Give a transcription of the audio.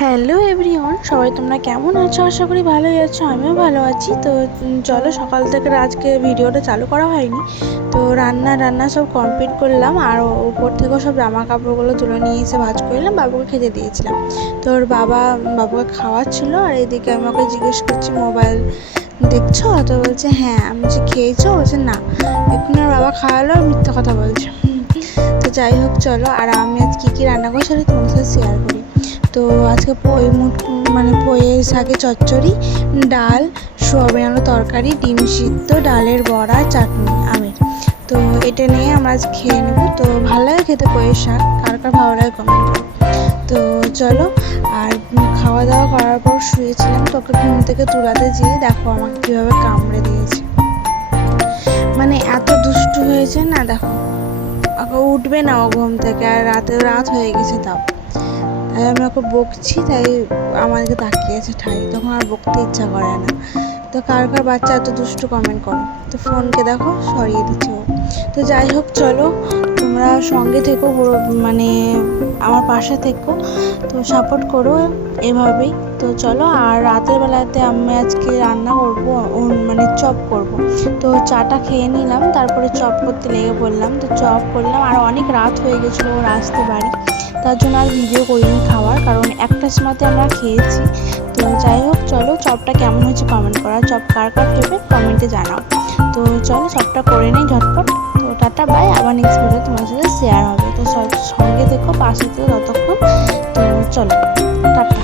Hello everyone, সবাই তোমরা কেমন আছো? আশা করি ভালোই আছো, আমিও ভালো আছি। তো চলো, সকাল থেকে আজকে ভিডিওটা চালু করা হয়নি। তো রান্না সব কমপ্লিট করলাম, আর উপর থেকেও সব জামা কাপড়গুলো তুলে নিয়ে এসে ভাঁজ করলাম, বাবুকে খেতে দিয়েছিলাম। তো ওর বাবুকে খাওয়াচ্ছিল, আর এদিকে আমি ওকে জিজ্ঞেস করছি মোবাইল দেখছো? তো বলছে হ্যাঁ। আমি বলছি খেয়েছো? বলছে না। এক্ষুনি ওর বাবা খাওয়ালো আর মিথ্যা কথা বলছে। তো যাই হোক, চলো, আর আমি আজ কী রান্না করছি সেটা তোমার সাথে শেয়ার করি। তো আজকে পুঁই শাকের চচ্চড়ি, ডাল, সোয়াবিন আলু তরকারি, ডিম সিদ্ধ, ডালের বড়া, চাটনি, আমের। তো এটা নিয়ে আমরা আজ খেয়ে নেব। তো ভালো লাগে খেতে পুঁইয়ের শাক, কার কার ভালো লাগে কমেন্ট করো। তো চলো, আর খাওয়া দাওয়া করার পর শুয়েছিলাম, তোকে ঘুম থেকে তুলাতে যেয়ে দেখো আমাকে কীভাবে কামড়ে দিয়েছে। মানে এত দুষ্টু হয়েছে না, দেখো উঠবে না ও ঘুম থেকে, আর রাত হয়ে গেছে তাও। তাই আমি ওকে বকছি, তাই আমাদেরকে তাকিয়েছে ঠাই, তখন আর বকতে ইচ্ছা করে না। তো কার কার বাচ্চা এত দুষ্টু কমেন্ট করো। তো ফোনকে দেখো সরিয়ে দিচ্ছে ও। তো যাই হোক, চলো তোমরা সঙ্গে থেকো, আমার পাশে থেকো, তো সাপোর্ট করো এভাবেই। তো চলো, আর রাতের বেলাতে আমি আজকে রান্না করবো, চপ করব। তো চাটা খেয়ে নিলাম, তারপরে চপ করতে লেগে পড়লাম। তো চপ করলাম, আর অনেক রাত হয়ে গেছিলো ওর আসতে বাড়ি, তার জন্য আর ভিডিও করিনি খাওয়ার, কারণ একটার সময়তে আমরা খেয়েছি। তো যাই হোক, চলো চপটা কেমন হয়েছে কমেন্ট করা, চপ কার কার ফেভারিট কমেন্টে জানাও। তো চলো চপটা করে নিই ঝটপট। তো টাটা বাই, আবার নেক্সট ভিডিও তোমার সাথে শেয়ার হবে। তো সঙ্গে দেখো, পাশে থেকো ততক্ষণ। তো চলো, টাটা।